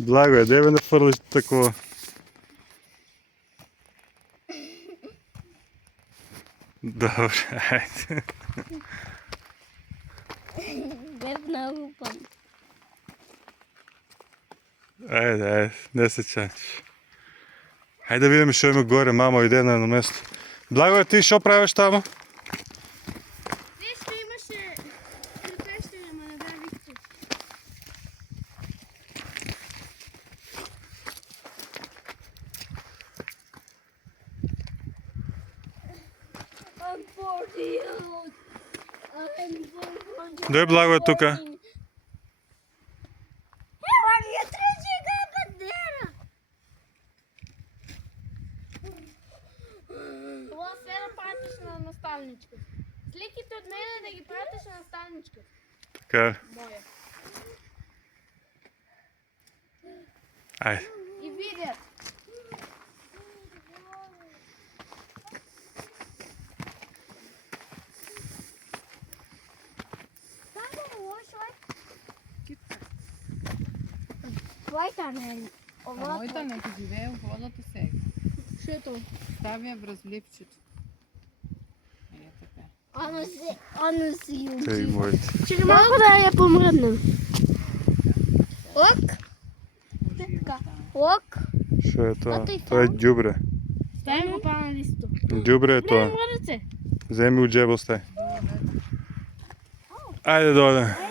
Благо е, деве да фрлиш такова. Добре, ајде. Бев налупан. Ајде, не се чанчиш. Ајде да видиме што има горе, мамо, иде на едно место. Благо, ти што правиш тамо? Нешто имаше крепештење, ама не да викте. I'm 40 years old. I'm 400. Дој Благо е тука. Ева ги е тречека бандера. Това се да пратиш на наставничка. Сликите од мене да ги пратиш на наставничка. Така. Моја. Ајде. И видео. Твојата не е. Мојата не ќе живее у водата сега. Што е тоа? Стави ја врз липчето. Е, така. Она си ју. Те и моите. Чекай малко да ја помрднем. Ок, Ужива таа. ок. Што е тоа? Ото и Тоа е таму. ѓубре. Стави го паналисто. Ѓубре е тоа. Мрдите. Земи у џебот стај. Ајде дојде.